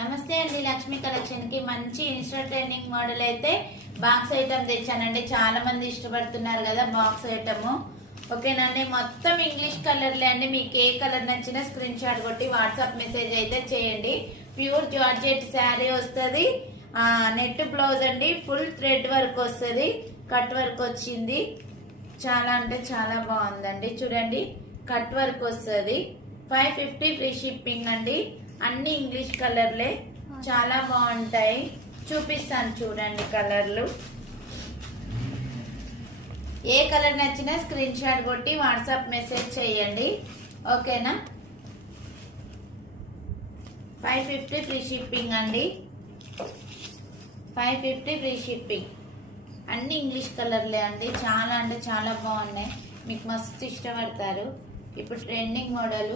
నమస్తే అండి, లక్ష్మీ కలెక్షన్ కి మంచి ఇన్స్టా ట్రెండింగ్ మోడల్ అయితే బాక్స్ ఐటమ్ తెచ్చానండి. చాలా మంది ఇష్టపడుతున్నారు కదా బాక్స్ ఐటమ్. ఓకేనండి, మొత్తం ఇంగ్లీష్ కలర్లే అండి. మీకు ఏ కలర్ నచ్చినా స్క్రీన్ షాట్ కొట్టి వాట్సాప్ మెసేజ్ అయితే చేయండి. ప్యూర్ జార్జెట్ శారీ వస్తుంది, నెట్ బ్లౌజ్ అండి, ఫుల్ థ్రెడ్ వర్క్ వస్తుంది, కట్ వర్క్ వచ్చింది. చాలా అంటే చాలా బాగుందండి. చూడండి, కట్ వర్క్ వస్తుంది. 550 ఫ్రీ షిప్పింగ్ అండి. అన్ని ఇంగ్లీష్ కలర్లే, చాలా బాగుంటాయి. చూపిస్తాను చూడండి కలర్లు. ఏ కలర్ నచ్చినా స్క్రీన్ షాట్ కొట్టి వాట్సాప్ మెసేజ్ చేయండి. ఓకేనా, 550 ఫ్రీ షిప్పింగ్ అండి. 550 ఫ్రీ షిప్పింగ్. అన్ని ఇంగ్లీష్ కలర్లే అండి. చాలా అంటే చాలా బాగున్నాయి, మీకు మస్తు ఇష్టపడతారు. ఇప్పుడు ట్రెండింగ్ మోడల్